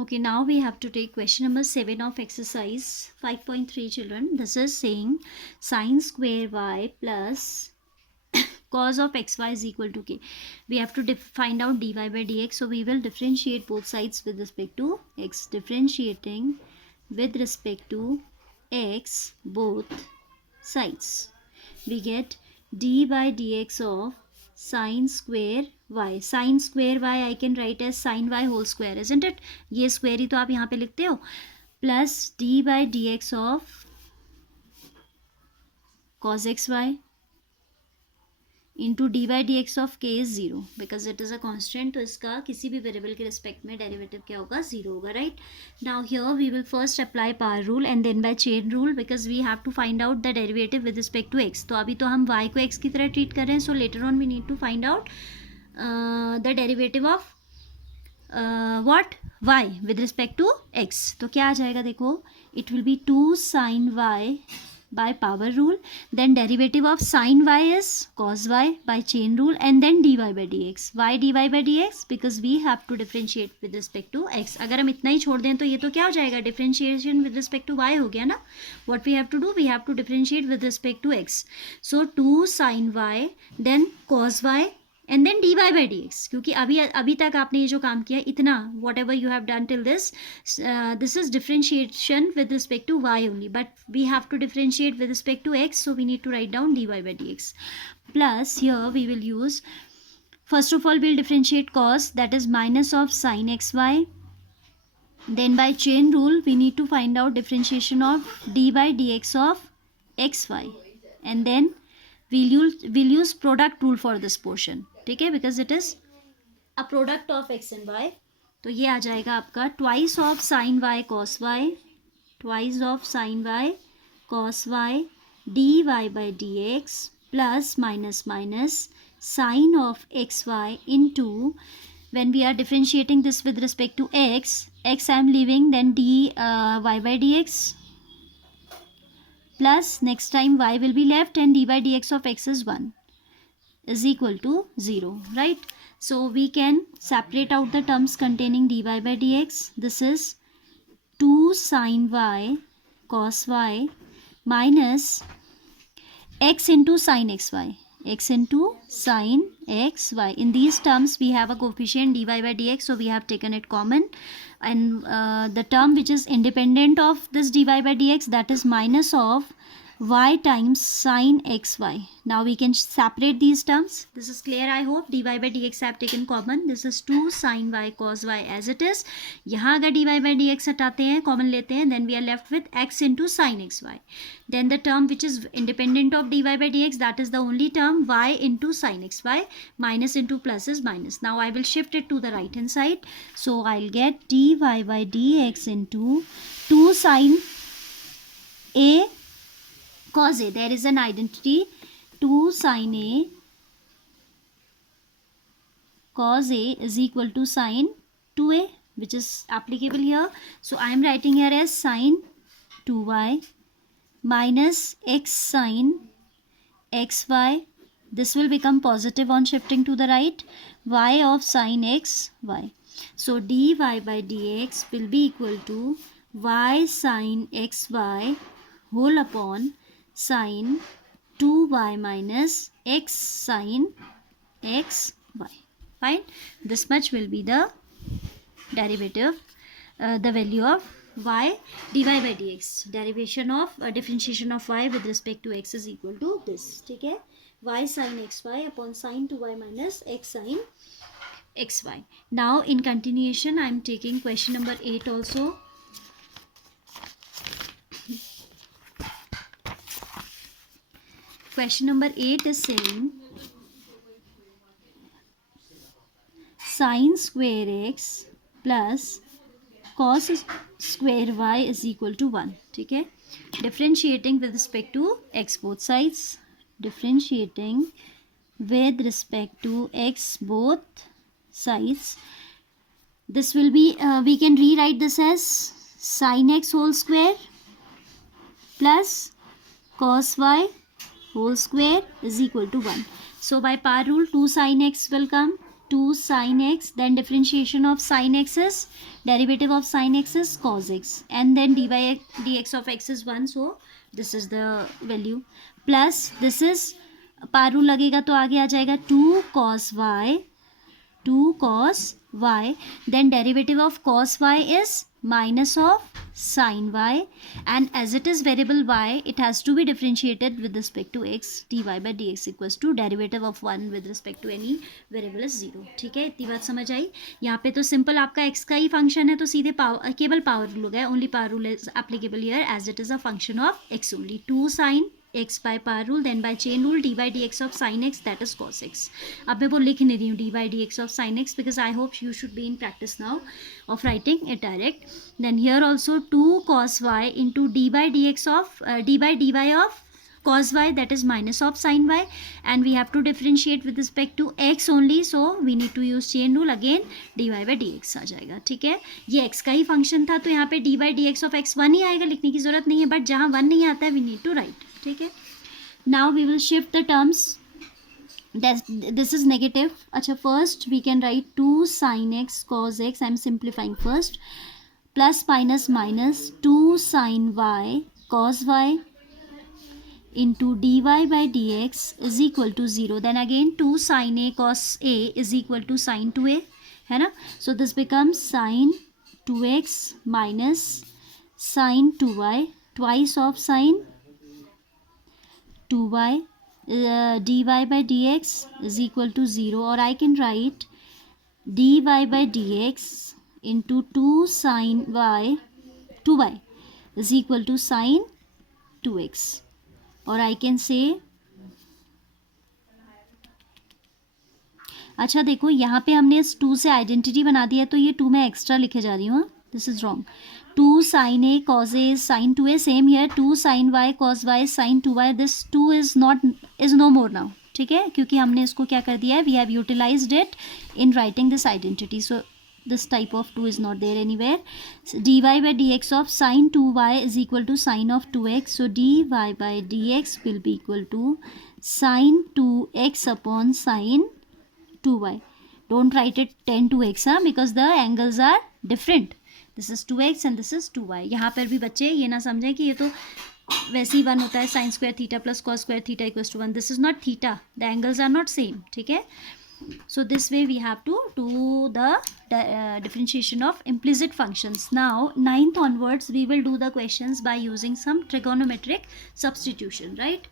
Okay, now we have to take question number 7 of exercise 5.3 children. This is saying sine square y plus cos of xy is equal to k. We have to find out dy by dx. So we will differentiate both sides with respect to x. Differentiating with respect to x both sides. We get d by dx of sine square y. Sine square y I can write as sine y whole square, isn't it? ये square ही तो आप यहाँ पे लिखते हो, plus D by D X of cos xy into D by D X of K is zero because it is a constant. तो इसका किसी भी वेरिएबल के रिस्पेक्ट में डेरिवेटिव क्या होगा, जीरो होगा, right. Now here we will first apply power rule and then by chain rule because we have to find out the derivative with respect to x. तो अभी तो हम वाई को एक्स की तरह ट्रीट कर रहे हैं, so later on we need to find out the derivative of what, Y with respect to x. तो क्या आ जाएगा, देखो, it will be 2 sine Y by power rule, then derivative of sin y is cos y by chain rule, and then dy by dx. Why dy by dx? Because we have to differentiate with respect to x. अगर हम इतना ही छोड़ दें तो ये तो क्या हो जाएगा, differentiation with respect to y हो गया ना. What we have to do, we have to differentiate with respect to x. So 2 sin y then cos y and then d y by D x. क्योंकि अभी तक आपने ये जो काम किया इतना, whatever you have done till this is differentiation with respect to y only, but we have to differentiate with respect to x, so we need to write down d y by D x. Plus here we will use, first of all we'll differentiate cos, that is minus of sine x y. then by chain rule we need to find out differentiation of d by dx of xy, and then we'll use product rule for this portion. ठीक है, because it is a product of x and y. तो ये आ जाएगा आपका twice of sine y cos y, twice of sine y cos y d y by D x plus minus minus sine of x y into, when we are differentiating this with respect to x I am leaving, then dy by dx plus next time y will be left and dy by dx of x is 1 is equal to 0, right. So we can separate out the terms containing dy by dx. This is 2 sin y cos y minus x into sin xy, x into sin xy. In these terms we have a coefficient dy by dx, so we have taken it common, and the term which is independent of this dy by dx, that is minus of y times sin xy. Now we can separate these terms. This is clear, I hope. dy by dx I have taken common. This is 2 sin y cos y as it is. यहाँ अगर dy by dx हटाते हैं, common लेते हैं, then we are left with x into sin xy. Then the term which is independent of dy by dx, that is the only term, y into sin xy. Minus into plus is minus. Now I will shift it to the right hand side. So I'll get dy by dx into 2 sin a cos a. There is an identity, 2 sin a cos a is equal to sin 2a, which is applicable here. So I am writing here as sin 2y minus x sin xy. This will become positive on shifting to the right, y of sin x y. So dy by dx will be equal to y sin xy whole upon sin 2y minus x sin xy. Fine. This much will be the derivative, the value of y dy by dx. Derivation of differentiation of y with respect to x is equal to this. ठीक है, y sin xy upon sin 2y minus x sin xy. Now in continuation I am taking question number 8 also. Question number 8 is saying sin square x plus cos square y is equal to 1. ठीक है, differentiating with respect to x both sides, differentiating with respect to x both sides. This will be, we can rewrite this as sin x whole square plus cos y whole square is equal to 1. So by power rule 2 sin x will come 2 sin x, then differentiation of sin x is, derivative of sin x is cos x, and then dy dx of x is 1, so this is the value, plus this is par rule लगेगा तो आगे आ जाएगा 2 cos y, 2 cos y, then derivative of cos y is minus of sin y, and as it is variable y, it has to be differentiated with respect to x, dy by dx equals to derivative of 1 with respect to any variable is 0. ठीक है, इतनी बात समझ आई. यहाँ पे तो simple आपका x का ही फंक्शन है, तो सीधे केवल पावर रूल हो गया. Only power rule is applicable here as it is a function of x only. 2 sin x by power rule, then by chain rule dy dx of sin x, that is cos x. अब मैं वो लिख नहीं रही हूँ dy dx of sin x because I hope you should be in practice now of writing it direct. Then here also 2 cos y into d by dx of d by dy of cos y, that is minus of sin y, and we have to differentiate with respect to x only, so we need to use chain rule again, dy by dx आ जाएगा. ठीक है, ये x का ही function था तो यहाँ पे dy by dx of x 1 ही आएगा, लिखने की ज़रूरत नहीं है, बट जहाँ 1 नहीं आता है we need to write. ठीक है, now we will shift the terms. This is negative. अच्छा, first we can write 2 sin x cos x, I am simplifying first, plus minus minus 2 sin y cos y into dy by dx is equal to 0. Then again 2 sin a cos a is equal to sin 2a, है ना. So this becomes sin 2x minus sin 2y, twice of sin 2y, dy by dx is equal to 0, or I can write dy by dx into 2 sin y, 2y is equal to sin 2x, or I can say, अच्छा देखो यहाँ पे हमने इस 2 से identity बना दिया, तो ये 2 मैं एक्स्ट्रा लिखे जा रही हूँ. This is wrong. 2 sin a cos a is sin 2a, same here 2 sin y cos y is sin 2y. this 2 is no more now. ठीक है, क्योंकि हमने इसको क्या कर दिया है, we have utilized it in writing this identity, so this type of 2 is not there anywhere. So dy by dx of sin 2y is equal to sin of 2x, so dy by dx will be equal to sin 2x upon sin 2y. Don't write it 10 2x because the angles are different. This is 2x and this is 2y. यहाँ पर भी बच्चे ये ना समझें कि ये तो वैसे ही 1 होता है, sine square theta plus cos square theta equals to 1. This is not theta, the angles are not same. ठीक है, so this way we have to do the differentiation of implicit functions. Now 9th onwards we will do the questions by using some trigonometric substitution, right?